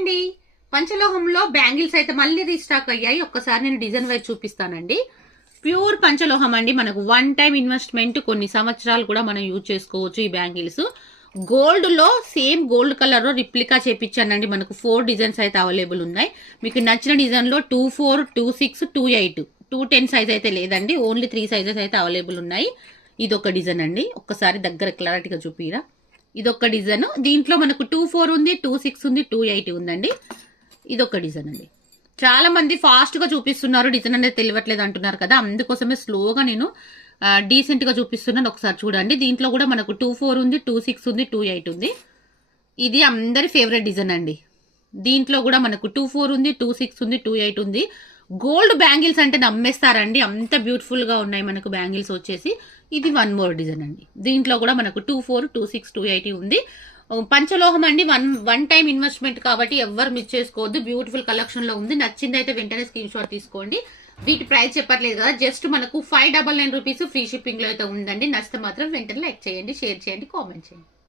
అండి, పంచలోహంలో బ్యాంగిల్స్ అయితే మళ్ళీ రీస్టాక్ అయ్యాయి. ఒక్కసారి నేను డిజైన్ వైజ్ చూపిస్తానండి. ప్యూర్ పంచలోహం అండి. మనకు వన్ టైం ఇన్వెస్ట్మెంట్, కొన్ని సంవత్సరాలు కూడా మనం యూజ్ చేసుకోవచ్చు. ఈ బ్యాంగిల్స్ గోల్డ్ లో సేమ్ గోల్డ్ కలర్ లో రిప్లికా చేపించానండి. మనకు 4 డిజైన్స్ అయితే అవైలబుల్ ఉన్నాయి. మీకు నచ్చిన డిజైన్ లో 24, 26, 28, 210 సైజ్ అయితే లేదండి. ఓన్లీ 3 సైజెస్ అయితే అవైలబుల్ ఉన్నాయి. ఇది ఒక డిజైన్ అండి. ఒక్కసారి దగ్గర క్లారిటీగా చూపిరా. ఇదొక డిజైన్. దీంట్లో మనకు 24 ఉంది, 26 ఉంది, 280 ఉందండి. ఇదొక డిజైన్ అండి. చాలా మంది ఫాస్ట్ గా చూపిస్తున్నారు, డిజైన్ అనేది తెలియట్లేదు అంటున్నారు కదా, అందుకోసమే స్లోగా నేను డీసెంట్ గా చూపిస్తున్నాను. ఒకసారి చూడండి. దీంట్లో కూడా మనకు 24 ఉంది, 26 ఉంది, 28 ఉంది. ఇది అందరి ఫేవరెట్ డిజైన్ అండి. దీంట్లో కూడా మనకు 24 ఉంది, 26 ఉంది, 28 ఉంది. గోల్డ్ బ్యాంగిల్స్ అంటే నమ్మేస్తారండి, అంత బ్యూటిఫుల్ గా ఉన్నాయి మనకు బ్యాంగిల్స్ వచ్చేసి. ఇది వన్ మోర్ డిజైన్ అండి. దీంట్లో కూడా మనకు 24, 26, 280 ఉంది. పంచలోహం అండి. వన్ టైం ఇన్వెస్ట్మెంట్ కాబట్టి ఎవరు మిస్ చేసుకోవద్దు. బ్యూటిఫుల్ కలెక్షన్ లో ఉంది. నచ్చింది అయితే వెంటనే స్క్రీన్ షాట్ తీసుకోండి. వీటి ప్రైస్ చెప్పట్లేదు కదా, జస్ట్ మనకు 599 రూపీస్ ఫ్రీ షిప్పింగ్ లో అయితే ఉందండి. నచ్చితే మాత్రం వెంటనే లైక్ చేయండి, షేర్ చేయండి, కామెంట్ చేయండి.